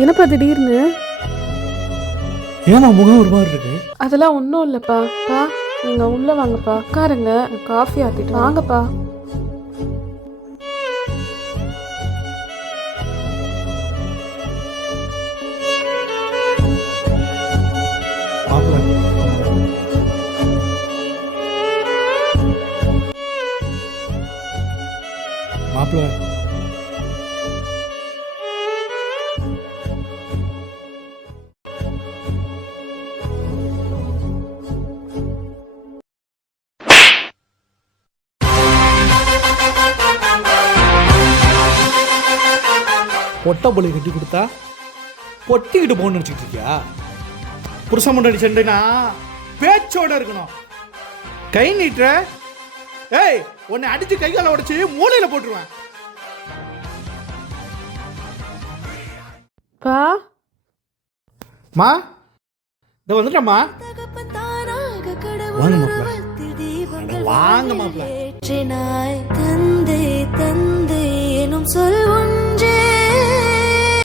என்னப்பா திடீர்னு? ஏமா முகம் ஒரு மாதிரி இருக்கு? அதெல்லாம் ஒன்றும் இல்லைப்பா. பா நீங்க உள்ள வாங்கப்பா, உட்காருங்க, காஃபி ஆத்திட்டு வாங்கப்பா. மாப்பிள்ள பொட்டை பொலி கட்டி கொடுத்தா பொட்டிக்கிட்டு போகணும்னு நினச்சிட்டு இருக்கியா? புருஷன் முன்னாடி சண்டைனா பேச்சோட இருக்கணும். கை நீட்டுற, ஏய் உன்னை அடிச்சு கை காலை உடைச்சு மூளையில போட்டுருவேன். பா மா இத வந்துட்டம்மா. வாங்க மாப்பிள்ள, வாங்க மாப்பிள்ள. தந்தை தந்தை எனும் சொல் ஒன்றே